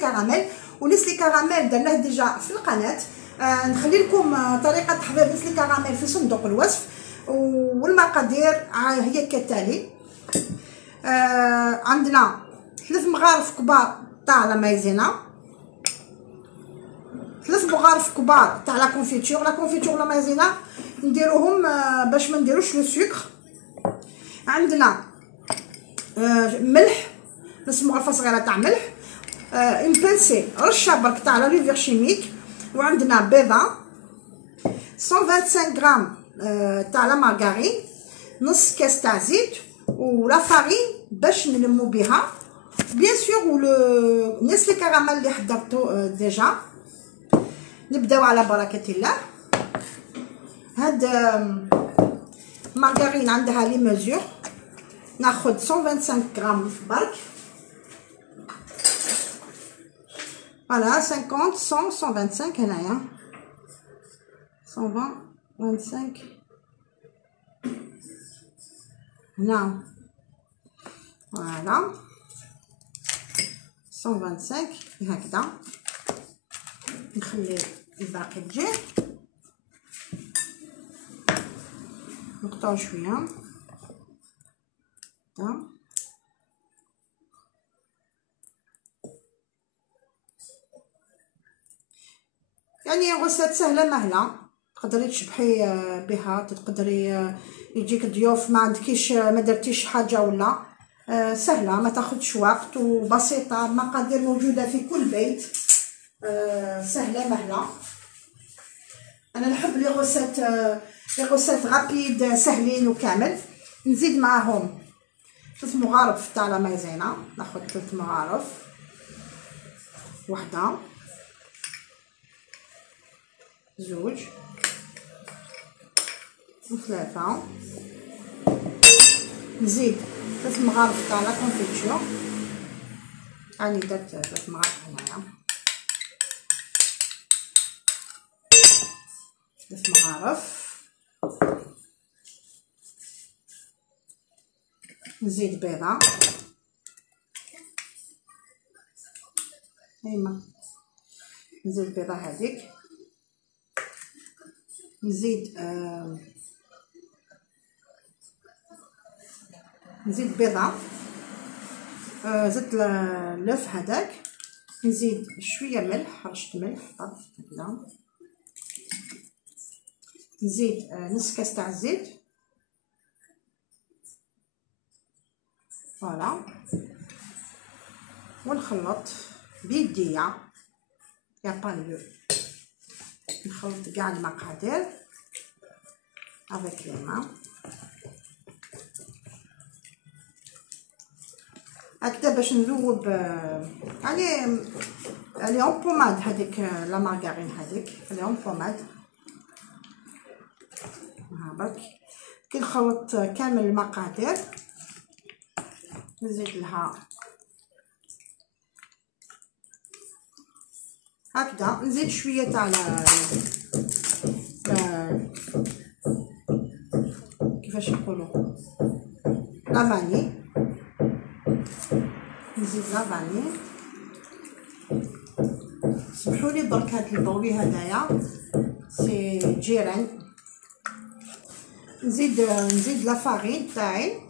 كراميل. ونسلي كراميل درناه ديجا في القناه. نخلي لكم طريقه تحضير نسلي كراميل في صندوق الوصف. والمقادير هي كالتالي. عندنا 3 مغارف كبار تاع لا مايزينا، 3 مغارف كبار تاع لا كونفيتور. لا كونفيتور لا مايزينا نديروهم باش ما نديروش لو سكر. عندنا ملح، نص مغرفه صغيره تاع ملح، اون بانسي رشه برك تاع لا لوفير شيميك، وعندنا بيضه، 125 غرام تاع لا مارغارين، نص كاس تاع زيت، ولا فارين باش نلمو بها بيان سور، ولو نسلي كراميل اللي حضرته ديجا. نبداو على بركه الله. هاد مارغارين عندها لي ميزور، ناخذ 125 غرام برك، فوالا 50 100 125 هنايا 125 هنا، فوالا 125 هكذا. نخلي الباقي تجي، نقطعو شويه هكذا. يعني غسالة سهله مهله، تقدري تشبحي بها، تقدري يجيك ضيوف ما عندكيش ما درتيش حاجه ولا سهله، ما تاخذش وقت وبسيطه، مقادير موجوده في كل بيت، سهله مهله. انا نحب لي غوسات رابيد سهلين وكامل. نزيد معاهم 3 مغارف تاع لا مايزينا، ناخذ 3 مغارف، وحده، زوج، وثلاثة. نزيد 3 مغارف تاع لا كونفيتور، راني درت 3 مغارف هنايا، 3 مغارف. نزيد بيضة، هيما نزيد بيضة هذيك، نزيد بيضة، زدت اللف هذاك، نزيد شويه ملح، رشه ملح فقط هكذا، نزيد نص كاس تاع الزيت، فوالا، ونخلط بيديا، يا با ميو، نخلط كاع المقادير افيك لي مان هكذا باش نذوب. يعني اون بوماد هذيك لا مارغارين هذيك اون بوماد. ها برك كي نخلط كامل المقادير نزيد لها هكذا، نزيد شويه تاع كيفاش نقولوا لا فاني، نزيد لا فاني. سمحوا لي برك هاد البروي هدايا سي جيران. نزيد لا فارين تاعي،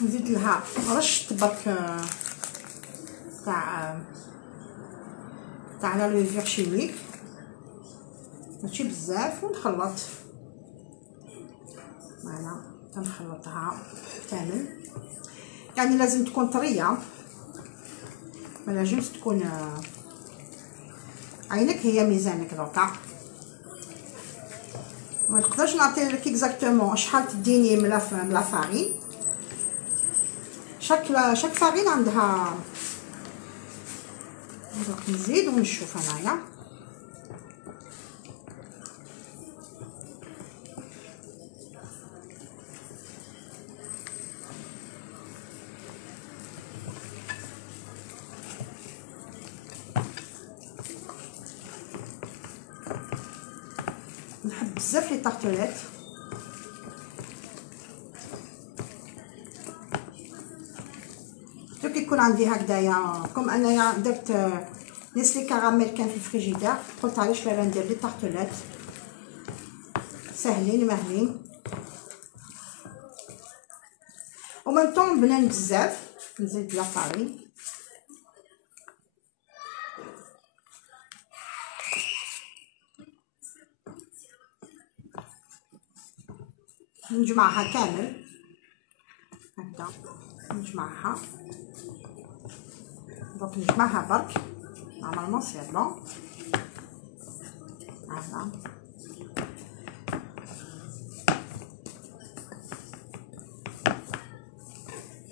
نزيد لها رشه برك تاع لا لوفير شيميك، ماشي بزاف، ونخلط. فوالا تنخلطها كامل، يعني لازم تكون طريه، ما لازمش تكون عينك هي ميزانك دوكا. ما نقدرش نعطي لك اكزاكتومون شحال تديني من لا فارين، شاك فارين عندها. نزيد ونشوف انايا نحب بزاف لي طارتوليت، كي يكون يكون عندي هكذايا كوم انايا درت نسلي كراميل كان في الفريجيدير، قلت علاش لا ندير لي طارتلات ساهلين ماهلين ومن طون بنان بزاف. نزيد لا فارين نجمعها كامل هكذا، نجمعها دونك نجمعها برك نورمالمون سي بون هذا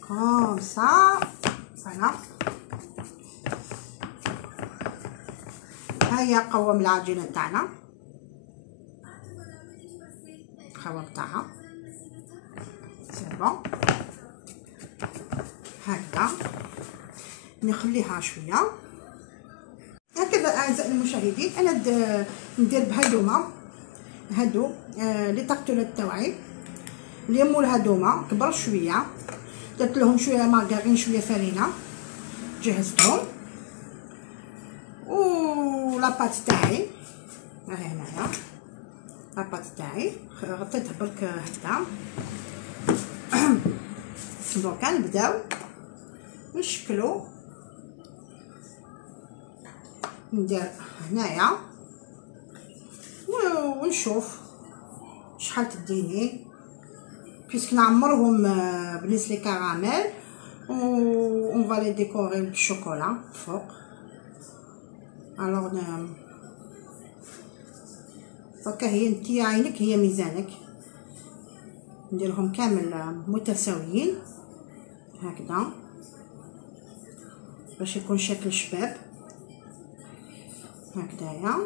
كوم سا فوالا. هيا قوم العجينه تاعنا، قومتها سي بون هكذا، نخليها شويه هكذا. اعزائي المشاهدين انا ندير بهذوما هادو لي طارتلات تاوعي اللي مول هادوما كبر شويه، درت لهم شويه مارغرين شويه فرينه جهزتهم، و لاباط تاعي راهي هنايا، لاباط تاعي غطيتها برك هكذا. دونك نبداو نشكلو، ندير هنايا ونشوف شحال تديني، بيسك نعمرهم بنسلي كراميل و اون فالي ديكوري بالشوكولا فوق. الوغ هكا هي انتي عينك هي ميزانك، نديرهم كامل متساويين هكذا باش يكون شكل شباب هكذايا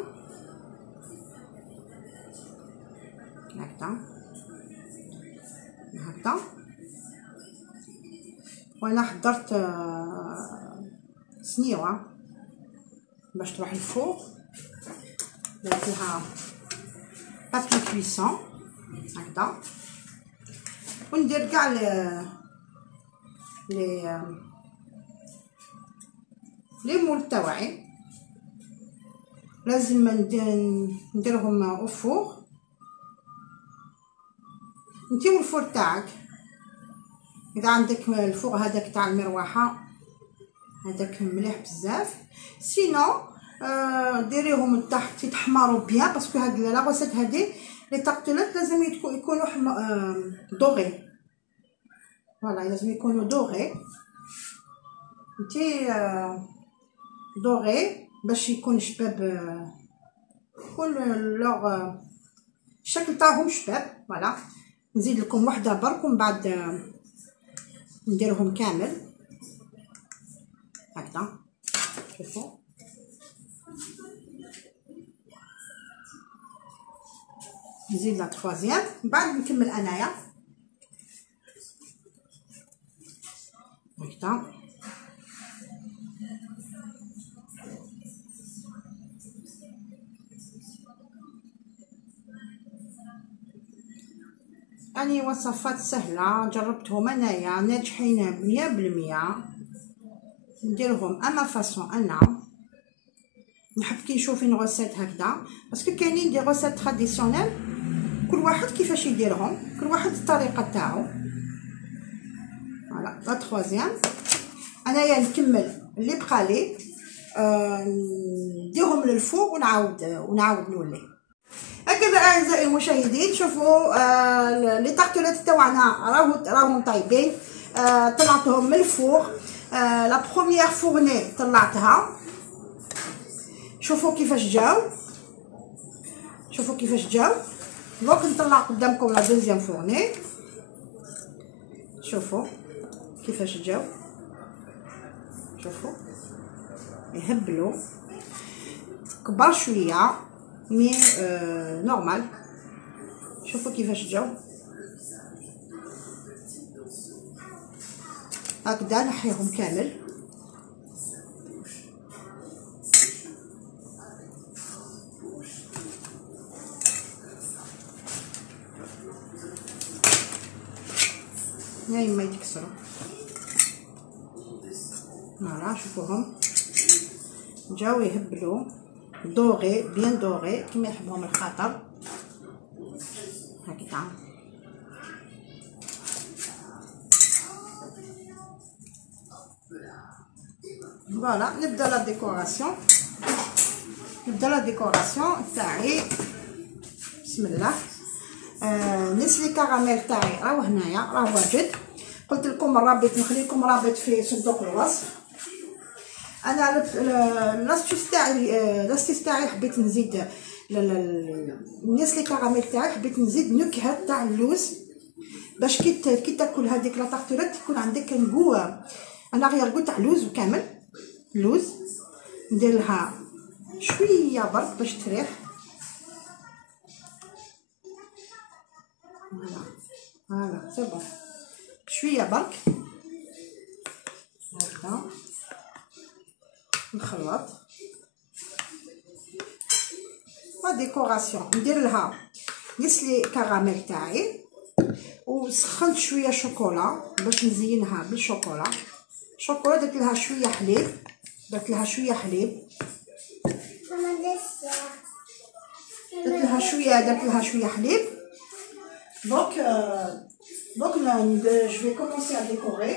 هكذا هكذا. وانا حضرت سنيوه باش تروح الفوق، درت لها بابي كويسون هكذا، وندير كاع لي مول تاوعي لازم نديرهم او فوق. نتي والفور تاعك اذا عندك الفوق هذاك تاع المروحه هذاك مليح بزاف، سينو ديريهم لتحت يتحمروا بيان باسكو هاد لا غوسيت هادي لي طارتلات لازم يكونوا دوغي، فوالا لازم يكونوا دوغي. نتي دوغي باش يكون شباب، يكون لوغ الشكل تاعهم شباب. فوالا نزيد لكم وحده برك ومن بعد نديرهم كامل هكذا. شوفوا نزيد لا تخوازيام من بعد نكمل انايا هكذا. يعني وصفات سهله جربتهم انايا ناجحين 100%. نديرهم اما فاصون انا نحب كي نشوف اون غوسيت هكذا، باسكو كاينين دي غوسيت تراديسيونيل كل واحد كيفاش يديرهم، كل واحد الطريقه تاعو. فوالا لا تخوازيام انايا نكمل اللي بقالي نديرهم للفوق ونعاود نولي هكذا. اعزائي المشاهدين شوفوا لي طارتلات تاعنا راهم طايبين، طلعتهم من الفوق. لا بروميير فورني طلعتها، شوفوا كيفاش جاو، شوفوا كيفاش جاو. دونك نطلع قدامكم لا دوزيام فورني، شوفوا كيفاش جاو، شوفوا يهبلوا كبار شويه مي نورمال. شوفوا كيفاش جاو هكذا. نحيهم كامل ما يتكسروا. فوالا شوفوهم جاو يهبلوا دوغي بيان دوغي كما يحبهم الخاطر هكذا. فوالا نبدا لا ديكوراسيون تاعي. بسم الله. نسلي كراميل تاعي راهو هنايا راه واجد. قلت لكم الرابط نخلي لكم رابط في صندوق الوصف. انا لاستيس تاعي حبيت نزيد النسلي كراميل تاعي حبيت نزيد نكهه تاع اللوز باش كي تاكل هذيك لا طارتولات تكون عندك نقو. انا غير قلت تاع لوز وكامل لوز. ندير لها شويه برك باش تريح. فوالا سي بون شويه برك هكذا نخلط. لا ديكوراسيون ندير لها نسلي كراميل تاعي وسخنت شويه شوكولا باش نزينها بالشوكولا. شوكولا درت لها شويه حليب درت لها شويه حليب. Donc je vais commencer à décorer.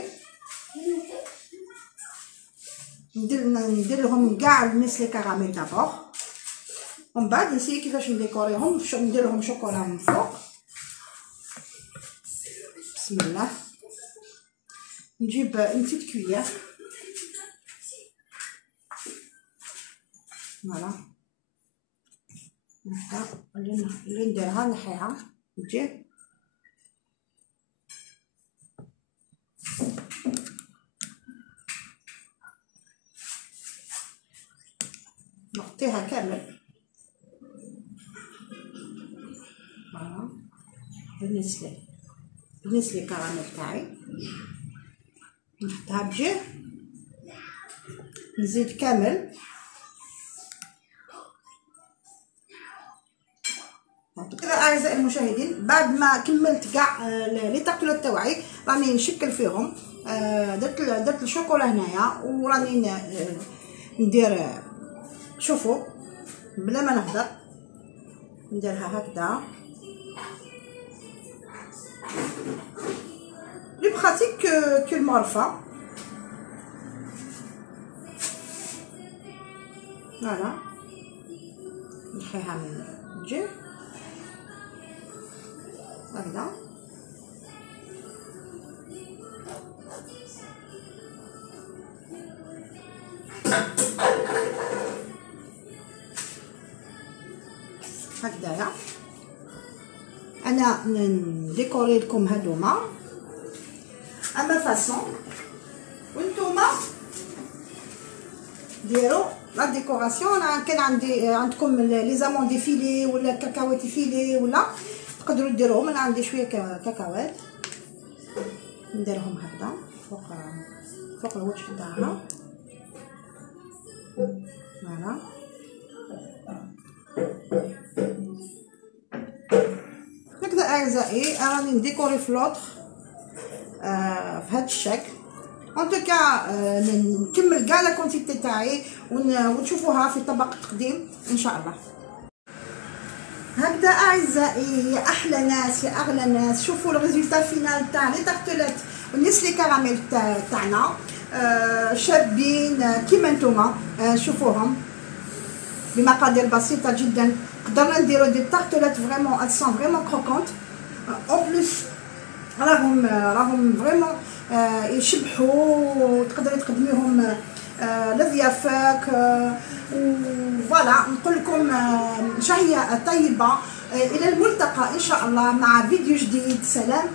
ندير لهم كاع المسلي كراميل دابور ومن بعد نسيي كيفاش نديكوريهم. ندير لهم شوكولا من فوق. بسم الله. نجيب une petite cuillère. فوالا اللي نديرها نحيها نجي نغطيها كامل. فوالا بالنسلي كراميل تاعي نحطها بجهه نزيد كامل. كذا اعزائي المشاهدين بعد ما كملت كاع لي طارتولات تاوعي راني نشكل فيهم. درت الشوكولا هنايا وراني ندير شوفوا بلا ما نهضر نديرها هكذا لي براتيك كو المعرفه. فوالا نحيها من الجهه هكذا. هكذايا انا نديكوري لكم هادوما اما فاصون وانتوما ديروا لا ديكوراسيون. كان عندكم لي زامون ديفيلي ولا كاكاوات ديفيلي ولا تقدروا ديروهم. انا عندي شويه كاكاوات نديرهم هكذا فوق الوجه تاعها. فوالا هكذا اعزائي راني نديكوري في لوطخ في هذا الشكل. ان توكا نكمل كاع لا كونتيتي تاعي وتشوفوها في طبق تقديم ان شاء الله. هكذا اعزائي يا احلى ناس يا اغلى ناس. شوفوا الريزولتا فينال تاع لي طارتولات والنسلي كراميل تاعنا شابين كيما نتوما. شوفوهم بمقادير بسيطه جدا. قدرنا نديرو دي طارتولات فريمون elles sont vraiment croquantes. en plus راهم فريمون يشبحوا وتقدري تقدميهم لضيافك. وفوالا نقول لكم شهية طيبة. الى الملتقى ان شاء الله مع فيديو جديد. سلام.